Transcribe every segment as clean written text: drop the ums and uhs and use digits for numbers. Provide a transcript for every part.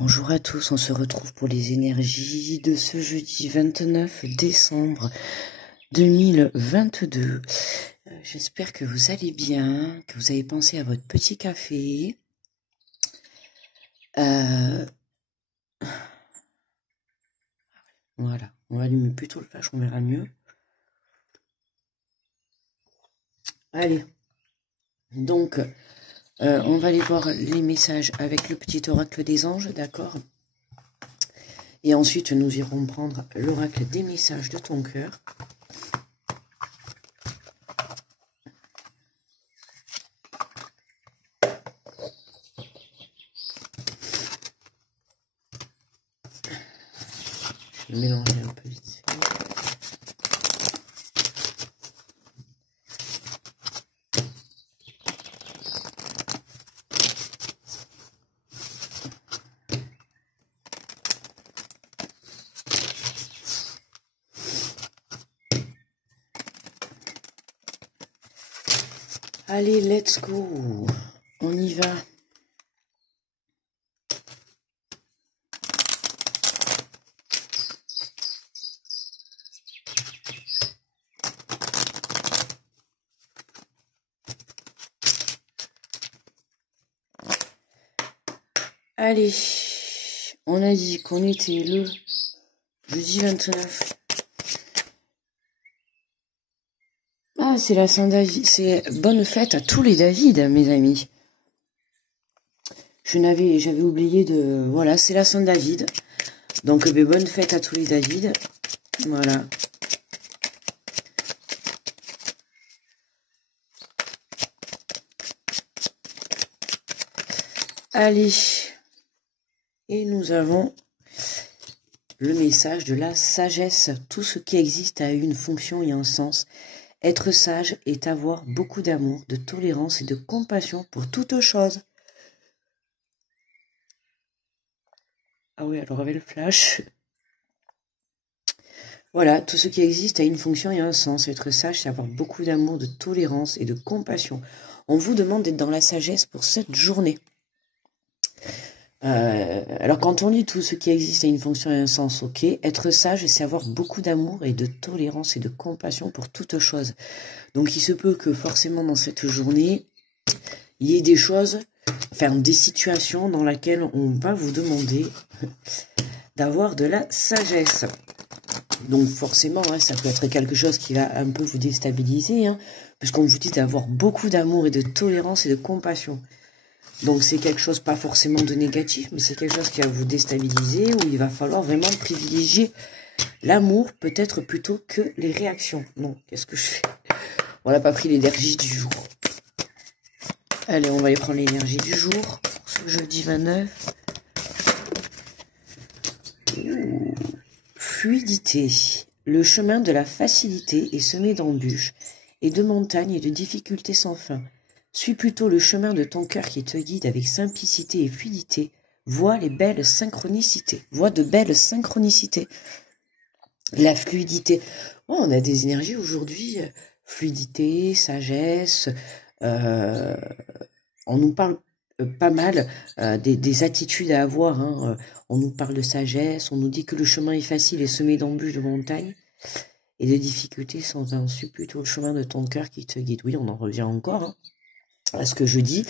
Bonjour à tous, on se retrouve pour les énergies de ce jeudi 29 décembre 2022. J'espère que vous allez bien, que vous avez pensé à votre petit café. Voilà, on va allumer plutôt le flash, on verra mieux. Allez, donc on va aller voir les messages avec le petit oracle des anges, d'accord? Et ensuite, nous irons prendre l'oracle des messages de ton cœur. Je vais mélanger un peu vite fait. Allez, let's go. On y va. Allez, on a dit qu'on était le jeudi 29. Ah, c'est la Saint-David. C'est bonne fête à tous les David, mes amis. J'avais oublié de... Voilà, c'est la Saint-David. Donc, bonne fête à tous les David. Voilà. Allez. Et nous avons le message de la sagesse. Tout ce qui existe a une fonction et un sens. Être sage est avoir beaucoup d'amour, de tolérance et de compassion pour toute chose. Ah oui, alors avec le flash. Voilà, tout ce qui existe a une fonction et un sens. Être sage, c'est avoir beaucoup d'amour, de tolérance et de compassion. On vous demande d'être dans la sagesse pour cette journée. Alors quand on lit tout ce qui existe a une fonction et un sens, ok. Être sage, c'est avoir beaucoup d'amour et de tolérance et de compassion pour toute chose. Donc il se peut que forcément dans cette journée, il y ait des choses, enfin des situations dans lesquelles on va vous demander d'avoir de la sagesse. Donc forcément, hein, ça peut être quelque chose qui va un peu vous déstabiliser, hein, puisqu'on vous dit d'avoir beaucoup d'amour et de tolérance et de compassion. Donc c'est quelque chose pas forcément de négatif, mais c'est quelque chose qui va vous déstabiliser, où il va falloir vraiment privilégier l'amour peut-être plutôt que les réactions. Non, qu'est-ce que je fais? On n'a pas pris l'énergie du jour. Allez, on va aller prendre l'énergie du jour pour ce jeudi 29. Fluidité. Le chemin de la facilité est semé d'embûches et de montagnes et de difficultés sans fin. Suis plutôt le chemin de ton cœur qui te guide avec simplicité et fluidité. Vois les belles synchronicités. Vois de belles synchronicités. La fluidité. Oh, on a des énergies aujourd'hui. Fluidité, sagesse. On nous parle pas mal des attitudes à avoir. Hein. On nous parle de sagesse. On nous dit que le chemin est facile et semé d'embûches de montagnes et de difficultés sans vain. Suis plutôt le chemin de ton cœur qui te guide. Oui, on en revient encore hein, à ce que je dis,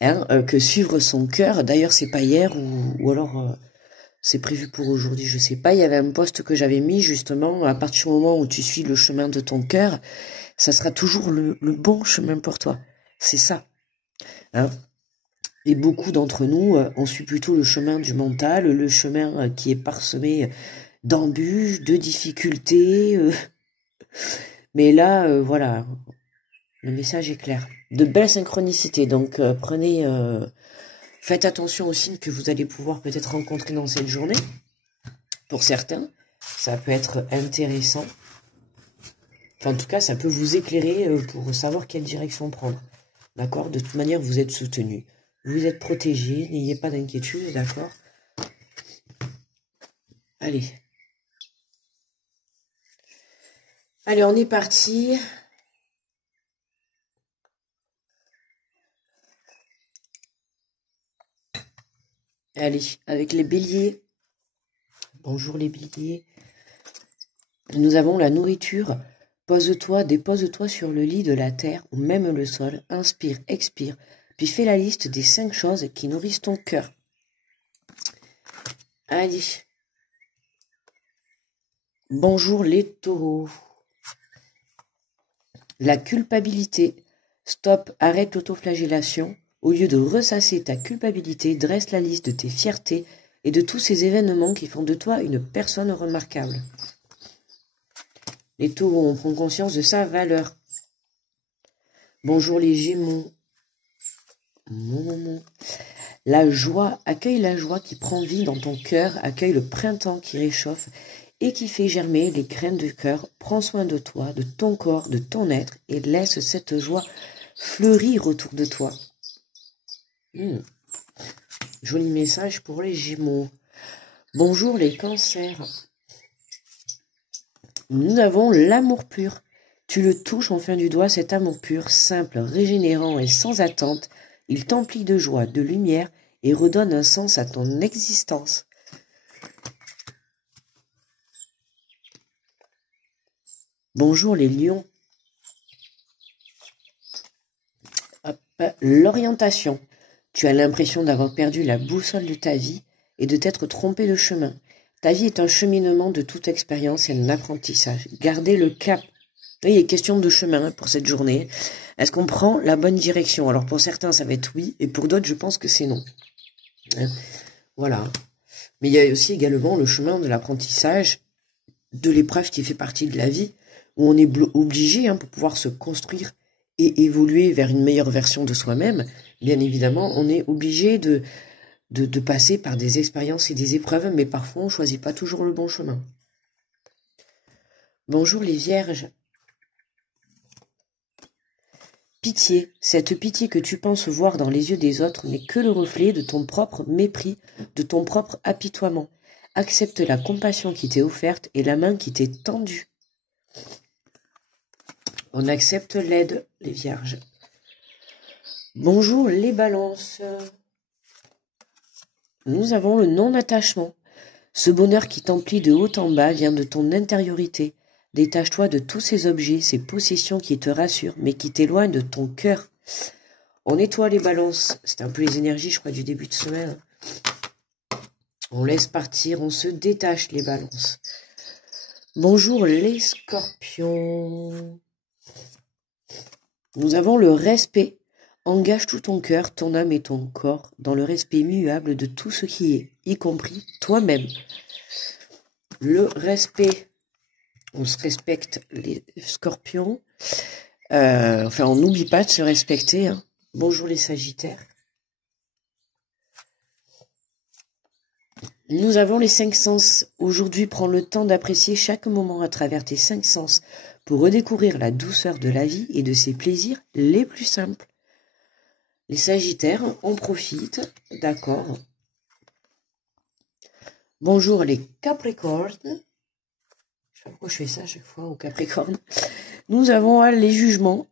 hein, que suivre son cœur. D'ailleurs, c'est pas hier ou alors c'est prévu pour aujourd'hui, je sais pas. Il y avait un post que j'avais mis justement, à partir du moment où tu suis le chemin de ton cœur, ça sera toujours le bon chemin pour toi. C'est ça. Hein. Et beaucoup d'entre nous, on suit plutôt le chemin du mental, le chemin qui est parsemé d'embûches, de difficultés. Mais là, voilà, le message est clair. De belles synchronicités, donc faites attention aux signes que vous allez pouvoir peut-être rencontrer dans cette journée. Pour certains, ça peut être intéressant. Enfin, en tout cas, ça peut vous éclairer pour savoir quelle direction prendre. D'accord? De toute manière, vous êtes soutenu. Vous êtes protégé, n'ayez pas d'inquiétude, d'accord? Allez. Allez, on est parti. Allez, avec les béliers. Bonjour les béliers. Nous avons la nourriture. Pose-toi, dépose-toi sur le lit de la terre ou même le sol. Inspire, expire. Puis fais la liste des 5 choses qui nourrissent ton cœur. Allez. Bonjour les taureaux. La culpabilité. Stop, arrête l'autoflagellation. Au lieu de ressasser ta culpabilité, dresse la liste de tes fiertés et de tous ces événements qui font de toi une personne remarquable. Les taureaux, on prend conscience de sa valeur. Bonjour les gémeaux. La joie, accueille la joie qui prend vie dans ton cœur, accueille le printemps qui réchauffe et qui fait germer les graines du cœur. Prends soin de toi, de ton corps, de ton être et laisse cette joie fleurir autour de toi. Joli message pour les gémeaux. Bonjour les cancers. Nous avons l'amour pur. Tu le touches en fin du doigt, cet amour pur, simple, régénérant et sans attente. Il t'emplit de joie, de lumière et redonne un sens à ton existence. Bonjour les lions. L'orientation. Tu as l'impression d'avoir perdu la boussole de ta vie et de t'être trompé de chemin. Ta vie est un cheminement de toute expérience et un apprentissage. Gardez le cap. Oui, il est question de chemin pour cette journée. Est-ce qu'on prend la bonne direction? Alors pour certains, ça va être oui, et pour d'autres, je pense que c'est non. Voilà. Mais il y a aussi également le chemin de l'apprentissage, de l'épreuve qui fait partie de la vie, où on est obligé, pour pouvoir se construire et évoluer vers une meilleure version de soi-même. Bien évidemment, on est obligé de passer par des expériences et des épreuves, mais parfois on ne choisit pas toujours le bon chemin. Bonjour les vierges. Pitié, cette pitié que tu penses voir dans les yeux des autres n'est que le reflet de ton propre mépris, de ton propre apitoiement. Accepte la compassion qui t'est offerte et la main qui t'est tendue. On accepte l'aide, les vierges. Bonjour les balances. Nous avons le non-attachement. Ce bonheur qui t'emplit de haut en bas vient de ton intériorité. Détache-toi de tous ces objets, ces possessions qui te rassurent, mais qui t'éloignent de ton cœur. On nettoie les balances. C'est un peu les énergies, je crois, du début de semaine. On laisse partir, on se détache les balances. Bonjour les scorpions. Nous avons le respect. Engage tout ton cœur, ton âme et ton corps dans le respect immuable de tout ce qui est, y compris toi-même. Le respect. On se respecte les scorpions. On n'oublie pas de se respecter. Bonjour les sagittaires. Nous avons les 5 sens. Aujourd'hui, prends le temps d'apprécier chaque moment à travers tes 5 sens pour redécouvrir la douceur de la vie et de ses plaisirs les plus simples. Les sagittaires, on profite. D'accord. Bonjour les capricornes. Je sais pas pourquoi je fais ça à chaque fois aux capricornes. Nous avons les jugements.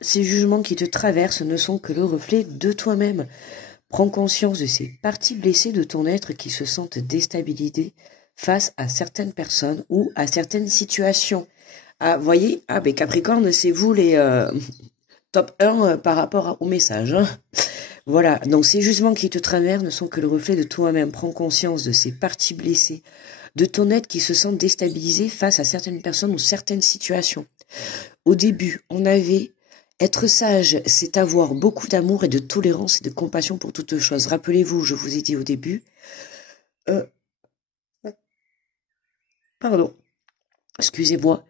Ces jugements qui te traversent ne sont que le reflet de toi-même. Prends conscience de ces parties blessées de ton être qui se sentent déstabilisées face à certaines personnes ou à certaines situations. Voyez, Capricorne, c'est vous les top 1 par rapport au message. Voilà, donc ces jugements qui te traversent ne sont que le reflet de toi-même. Prends conscience de ces parties blessées, de ton être qui se sent déstabilisé face à certaines personnes ou certaines situations. Au début, on avait... Être sage, c'est avoir beaucoup d'amour et de tolérance et de compassion pour toutes choses. Rappelez-vous, je vous ai dit au début... Excusez-moi.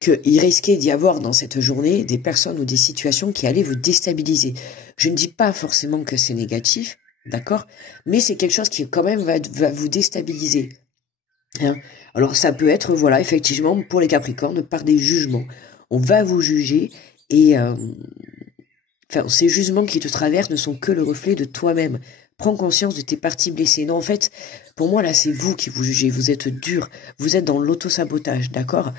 Qu'il risquait d'y avoir dans cette journée des personnes ou des situations qui allaient vous déstabiliser. Je ne dis pas forcément que c'est négatif, d'accord, mais c'est quelque chose qui quand même va vous déstabiliser. Alors ça peut être, voilà, effectivement, pour les Capricornes, par des jugements. On va vous juger et ces jugements qui te traversent ne sont que le reflet de toi-même. Prends conscience de tes parties blessées. Non, en fait, pour moi, là, c'est vous qui vous jugez. Vous êtes dur. Vous êtes dans l'autosabotage, d'accord ?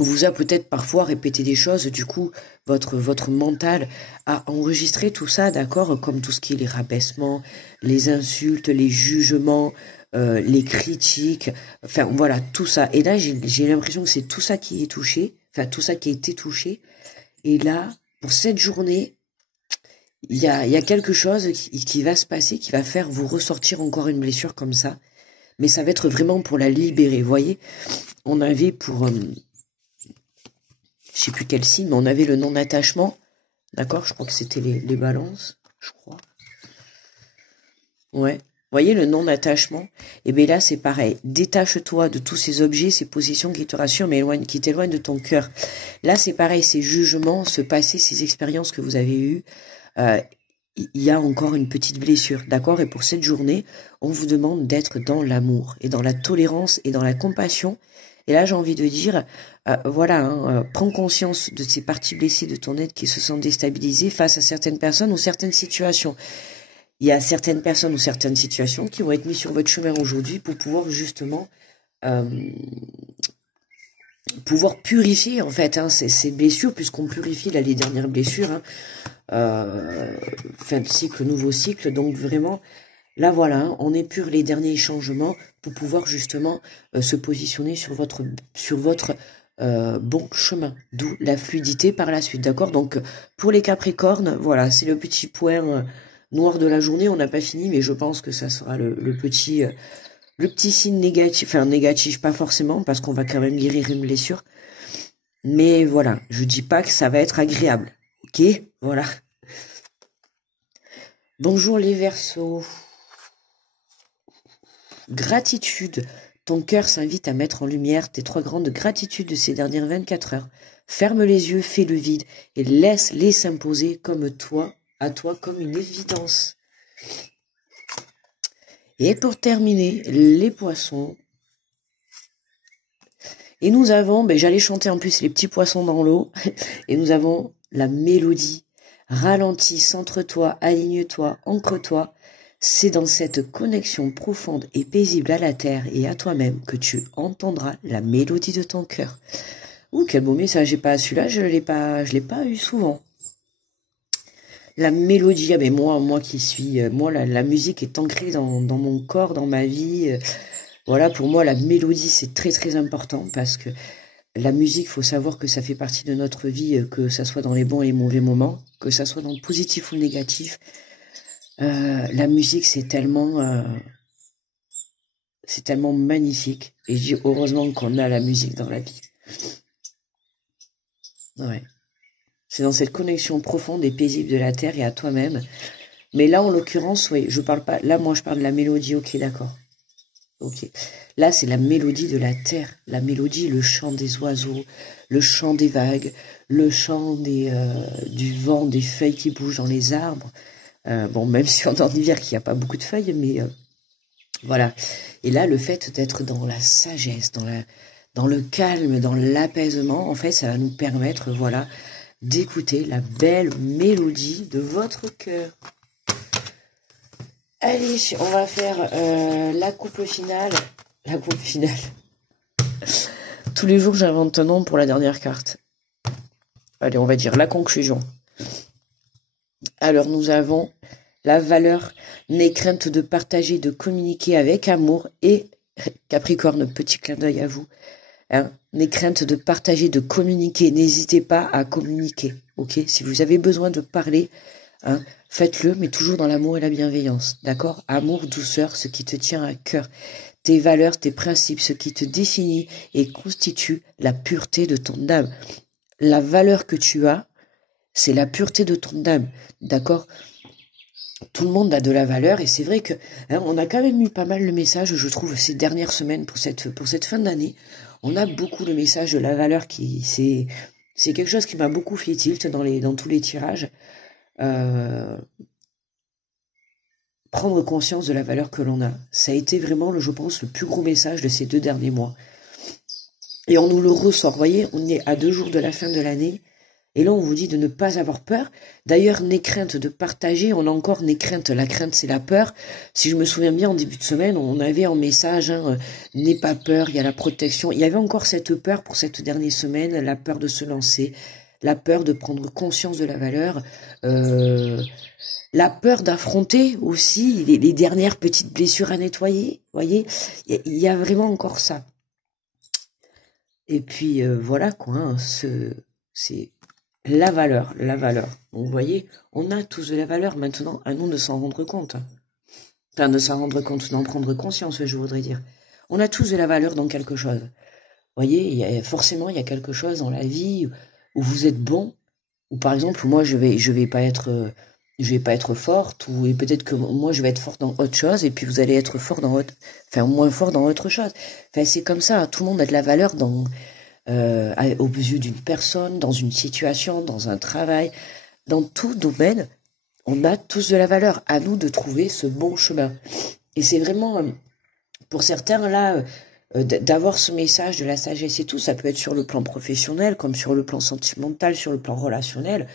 On vous a peut-être parfois répété des choses, du coup, votre mental a enregistré tout ça, d'accord, comme tout ce qui est les rabaissements, les insultes, les jugements, les critiques, enfin voilà, tout ça. Et là, j'ai l'impression que c'est tout ça qui est touché, enfin tout ça qui a été touché. Et là, pour cette journée, il y a quelque chose qui va se passer, qui va faire vous ressortir encore une blessure comme ça. Mais ça va être vraiment pour la libérer, vous voyez. On avait pour... je sais plus quel signe, mais on avait le non-attachement. D'accord, je crois que c'était les balances, je crois. Ouais. Vous voyez le non-attachement? Et bien là, c'est pareil. Détache-toi de tous ces objets, ces positions qui te rassurent, mais qui t'éloignent de ton cœur. Là, c'est pareil, ces jugements, ce passé, ces expériences que vous avez eues, il y a encore une petite blessure, d'accord? Et pour cette journée, on vous demande d'être dans l'amour, et dans la tolérance, et dans la compassion. Et là, j'ai envie de dire, voilà, prends conscience de ces parties blessées de ton être qui se sentent déstabilisées face à certaines personnes ou certaines situations. Il y a certaines personnes ou certaines situations qui vont être mises sur votre chemin aujourd'hui pour pouvoir justement pouvoir purifier en fait ces blessures, puisqu'on purifie là les dernières blessures, fin de cycle, nouveau cycle, donc vraiment là voilà, on épure les derniers changements pour pouvoir justement se positionner sur votre bon chemin, d'où la fluidité par la suite, d'accord? Donc pour les Capricornes, voilà, c'est le petit point noir de la journée. On n'a pas fini, mais je pense que ça sera le petit signe négatif, enfin négatif pas forcément, parce qu'on va quand même guérir une blessure. Mais voilà, je dis pas que ça va être agréable, ok? Voilà. Bonjour les Verseaux. Gratitude. Ton cœur s'invite à mettre en lumière tes 3 grandes gratitudes de ces dernières 24 heures. Ferme les yeux, fais le vide et laisse-les s'imposer à toi comme une évidence. Et pour terminer, les Poissons. Et nous avons, j'allais chanter en plus les petits poissons dans l'eau, et nous avons la mélodie. Ralentis, centre-toi, aligne-toi, ancre-toi. C'est dans cette connexion profonde et paisible à la terre et à toi-même que tu entendras la mélodie de ton cœur. Ouh, quel beau message. Celui-là, je l'ai pas eu souvent. La mélodie, mais moi qui suis, la musique est ancrée dans mon corps, dans ma vie. Voilà, pour moi, la mélodie, c'est très très important, parce que la musique, faut savoir que ça fait partie de notre vie, que ça soit dans les bons et les mauvais moments, que ça soit dans le positif ou le négatif. La musique, c'est tellement magnifique. Et je dis heureusement qu'on a la musique dans la vie. Ouais. C'est dans cette connexion profonde et paisible de la terre et à toi-même. Mais là, en l'occurrence, oui, je parle pas. Là, moi, je parle de la mélodie. Ok, d'accord. Ok. Là, c'est la mélodie de la terre. La mélodie, le chant des oiseaux, le chant des vagues, le chant du vent, des feuilles qui bougent dans les arbres. Bon, même si on est en hiver, qu'il n'y a pas beaucoup de feuilles, mais voilà. Et là, le fait d'être dans la sagesse, dans le calme, dans l'apaisement, en fait, ça va nous permettre, voilà, d'écouter la belle mélodie de votre cœur. Allez, on va faire la coupe finale. La coupe finale. Tous les jours, j'invente un nom pour la dernière carte. Allez, on va dire la conclusion. Alors, nous avons la valeur, n'aie crainte de partager, de communiquer avec amour. Et Capricorne, petit clin d'œil à vous. N'aie crainte de partager, de communiquer. N'hésitez pas à communiquer. Ok, si vous avez besoin de parler, faites-le, mais toujours dans l'amour et la bienveillance. D'accord? Amour, douceur, ce qui te tient à cœur. Tes valeurs, tes principes, ce qui te définit et constitue la pureté de ton âme. La valeur que tu as, c'est la pureté de ton âme. D'accord? Tout le monde a de la valeur, et c'est vrai que on a quand même eu pas mal de messages, je trouve, ces dernières semaines pour cette fin d'année. On a beaucoup le message de la valeur c'est quelque chose qui m'a beaucoup fait tilt dans tous les tirages. Prendre conscience de la valeur que l'on a. Ça a été vraiment, je pense, le plus gros message de ces 2 derniers mois. Et on nous le ressort. Vous voyez, on est à 2 jours de la fin de l'année. Et là, on vous dit de ne pas avoir peur. D'ailleurs, n'aie crainte de partager. On a encore n'aie crainte. La crainte, c'est la peur. Si je me souviens bien, en début de semaine, on avait en message, n'aie pas peur, il y a la protection. Il y avait encore cette peur pour cette dernière semaine, la peur de se lancer, la peur de prendre conscience de la valeur, la peur d'affronter aussi les dernières petites blessures à nettoyer. Voyez, il y a vraiment encore ça. Et puis, voilà, quoi, hein, c'est... La valeur, la valeur. Donc, vous voyez, on a tous de la valeur maintenant, à nous de s'en rendre compte. Enfin, de s'en rendre compte, d'en prendre conscience, je voudrais dire. On a tous de la valeur dans quelque chose. Vous voyez, forcément, il y a quelque chose dans la vie où vous êtes bon, ou par exemple, moi, je vais pas être forte, ou et peut-être que moi, je vais être forte dans autre chose, et puis vous allez être fort dans autre, enfin, moins fort dans autre chose. Enfin, c'est comme ça, tout le monde a de la valeur dans... aux yeux d'une personne, dans une situation, dans un travail, dans tout domaine, on a tous de la valeur. À nous de trouver ce bon chemin. Et c'est vraiment, pour certains, là, d'avoir ce message de la sagesse et tout, ça peut être sur le plan professionnel, comme sur le plan sentimental, sur le plan relationnel.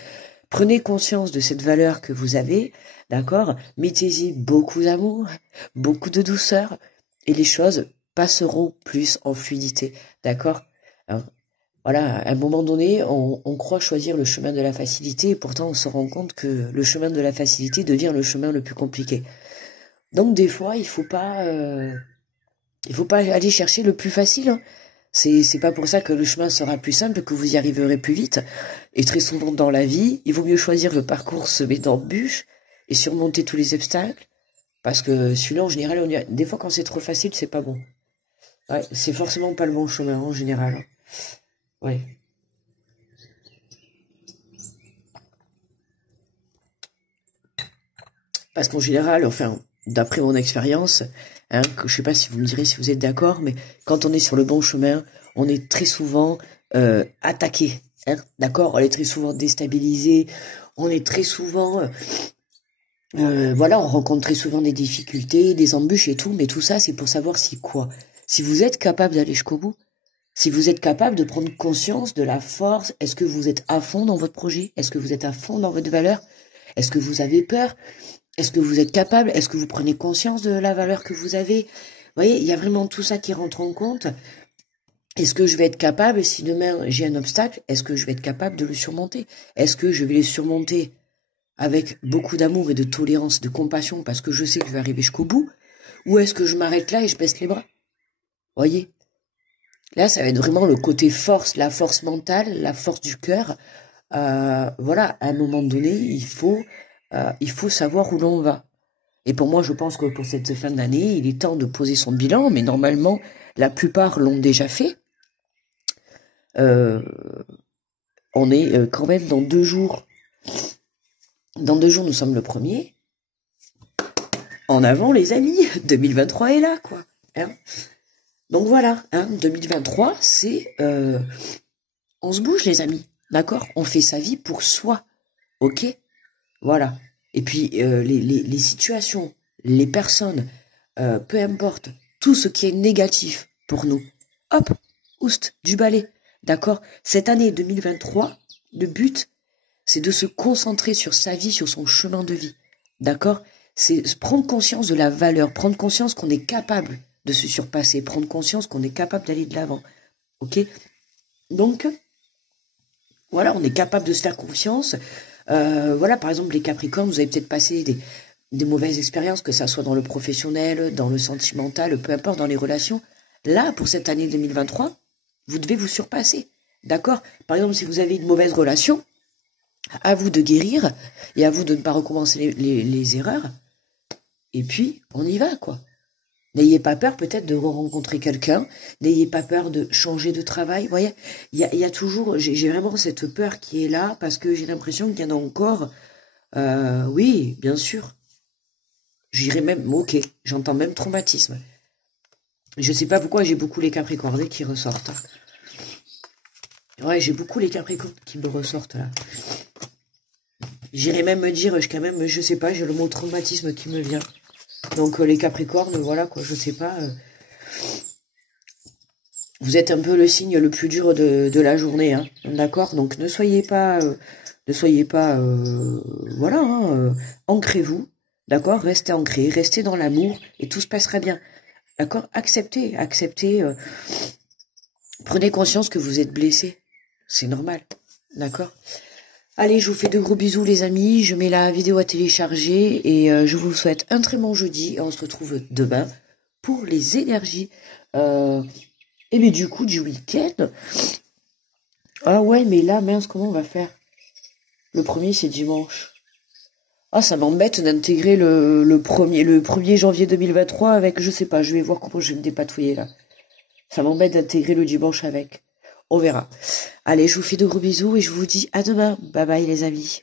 Prenez conscience de cette valeur que vous avez, d'accord? Mettez-y beaucoup d'amour, beaucoup de douceur, et les choses passeront plus en fluidité, d'accord? Voilà, à un moment donné, on croit choisir le chemin de la facilité, et pourtant on se rend compte que le chemin de la facilité devient le chemin le plus compliqué. Donc des fois, il faut pas aller chercher le plus facile, hein. C'est pas pour ça que le chemin sera plus simple, que vous y arriverez plus vite. Et très souvent dans la vie, il vaut mieux choisir le parcours semé d'embûches et surmonter tous les obstacles, parce que sinon, en général, des fois quand c'est trop facile, c'est pas bon. Ouais, c'est forcément pas le bon chemin en général. Ouais. Parce qu'en général, enfin, d'après mon expérience, hein, que je sais pas si vous me direz si vous êtes d'accord, mais quand on est sur le bon chemin, on est très souvent attaqué, hein, d'accord? On est très souvent déstabilisé, on est très souvent, voilà, on rencontre très souvent des difficultés, des embûches et tout, mais tout ça, c'est pour savoir si quoi? Si vous êtes capable d'aller jusqu'au bout, si vous êtes capable de prendre conscience de la force, est-ce que vous êtes à fond dans votre projet? Est-ce que vous êtes à fond dans votre valeur? Est-ce que vous avez peur? Est-ce que vous êtes capable? Est-ce que vous prenez conscience de la valeur que vous avez? Vous voyez, il y a vraiment tout ça qui rentre en compte. Est-ce que je vais être capable, si demain j'ai un obstacle, est-ce que je vais être capable de le surmonter? Est-ce que je vais le surmonter avec beaucoup d'amour et de tolérance, de compassion, parce que je sais que je vais arriver jusqu'au bout? Ou est-ce que je m'arrête là et je baisse les bras? Voyez? Là, ça va être vraiment le côté force, la force mentale, la force du cœur. Voilà, à un moment donné, il faut savoir où l'on va. Et pour moi, je pense que pour cette fin d'année, il est temps de poser son bilan, mais normalement, la plupart l'ont déjà fait. On est quand même dans 2 jours. Dans 2 jours, nous sommes le 1er. En avant, les amis, 2023 est là, quoi. Hein, donc voilà, hein, 2023, c'est... on se bouge, les amis, d'accord? On fait sa vie pour soi, ok? Voilà. Et puis, les situations, les personnes, peu importe, tout ce qui est négatif pour nous, hop, oust, du balai, d'accord? Cette année 2023, le but, c'est de se concentrer sur sa vie, sur son chemin de vie, d'accord? C'est prendre conscience de la valeur, prendre conscience qu'on est capable de se surpasser, prendre conscience qu'on est capable d'aller de l'avant, ok? Donc, voilà, on est capable de se faire confiance. Voilà, par exemple, les Capricornes, vous avez peut-être passé des mauvaises expériences, que ça soit dans le professionnel, dans le sentimental, peu importe, dans les relations. Là, pour cette année 2023, vous devez vous surpasser, d'accord? Par exemple, si vous avez une mauvaise relation, à vous de guérir et à vous de ne pas recommencer les erreurs. Et puis, on y va, quoi. N'ayez pas peur peut-être de rencontrer quelqu'un, n'ayez pas peur de changer de travail, vous voyez, il y a toujours, j'ai vraiment cette peur qui est là, parce que j'ai l'impression qu'il y en a encore, oui, bien sûr, j'irais même, ok, j'entends même traumatisme. Je sais pas pourquoi j'ai beaucoup les Capricornes qui ressortent. Ouais, j'ai beaucoup les Capricornes qui me ressortent là. J'irais même me dire, je sais pas, j'ai le mot traumatisme qui me vient. Donc les Capricornes, voilà quoi, je sais pas. vous êtes un peu le signe le plus dur de la journée, hein, d'accord? Donc ne soyez pas, voilà, hein, ancrez-vous, d'accord? Restez ancrés, restez dans l'amour et tout se passera bien, d'accord? Acceptez, prenez conscience que vous êtes blessé, c'est normal, d'accord? Allez, je vous fais de gros bisous les amis, je mets la vidéo à télécharger et je vous souhaite un très bon jeudi et on se retrouve demain pour les énergies. Et mais du coup, du week-end. Ah ouais, mais là, mince, comment on va faire? Le premier, c'est dimanche. Ah, ça m'embête d'intégrer le 1er janvier 2023 avec, je sais pas, je vais voir comment je vais me dépatouiller là. Ça m'embête d'intégrer le dimanche avec. On verra. Allez, je vous fais de gros bisous et je vous dis à demain. Bye bye les amis.